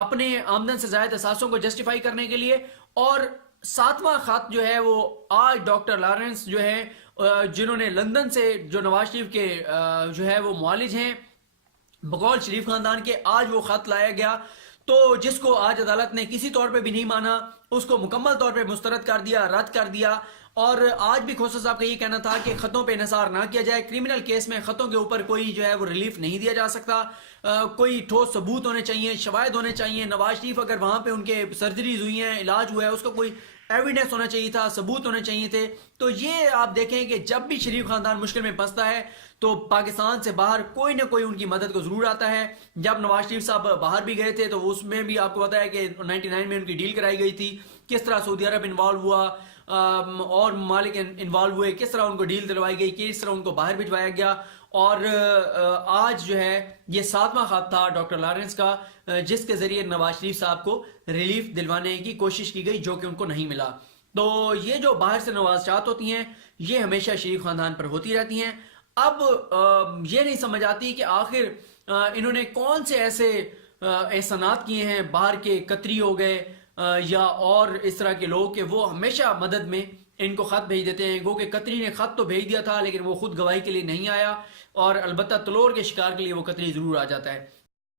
اپنے آمدن سے زائد اثاثوں کو جسٹیفائی کرنے کے لیے. اور 7واں خط جو ہے وہ آج ڈاکٹر لارنس جو ہے جنہوں نے لندن سے جو نواز شریف کے جو ہے وہ معالج ہیں بقول شریف خاندان کے, آج وہ خط لایا گیا تو جس کو آج عدالت نے کسی طور پہ بھی نہیں مانا, اس کو مکمل طور پہ مسترد کر دیا, رد کر دیا. اور آج بھی کھوسہ صاحب کا یہ کہنا تھا کہ خطوں پہ انحصار نہ کیا جائے, کرمنل کیس میں خطوں کے اوپر کوئی جو ہے وہ ریلیف نہیں دیا جا سکتا, کوئی ٹھوس ثبوت ہونے چاہیے, شواہد ہونے چاہیے. نواز شریف اگر وہاں پہ ان کے سرجریز ہوئی ہیں, علاج ہوا ہے, اس کا کوئی ایویڈنس ہونا چاہیے تھا, ثبوت ہونے چاہیے تھے. تو یہ آپ دیکھیں کہ جب بھی شریف خاندان مشکل میں پھنستا ہے تو پاکستان سے باہر کوئی نہ کوئی ان کی مدد کو ضرور آتا ہے. جب نواز شریف صاحب باہر بھی گئے تھے تو اس میں بھی آپ کو پتا ہے کہ 99 میں ان کی ڈیل کرائی گئی تھی, کس طرح سعودی عرب انوالو ہوا اور ممالک انوالو ہوئے, کس طرح ان کو ڈیل دلوائی گئی, کس طرح ان کو باہر بھجوایا گیا. اور آج جو ہے یہ 7واں خط تھا ڈاکٹر لارنس کا جس کے ذریعے نواز شریف صاحب کو ریلیف دلوانے کی کوشش کی گئی جو کہ ان کو نہیں ملا. تو یہ جو باہر سے نوازشات ہوتی ہیں یہ ہمیشہ شریف خاندان پر ہوتی رہتی ہیں. اب یہ نہیں سمجھ آتی کہ آخر انہوں نے کون سے ایسے احسانات کیے ہیں, باہر کے قطری ہو گئے یا اور اس طرح کے لوگ کہ وہ ہمیشہ مدد میں ان کو خط بھیج دیتے ہیں. گو کہ قطری نے خط تو بھیج دیا تھا لیکن وہ خود گواہی کے لیے نہیں آیا, اور البتہ تلور کے شکار کے لیے وہ قطری ضرور آ جاتا ہے.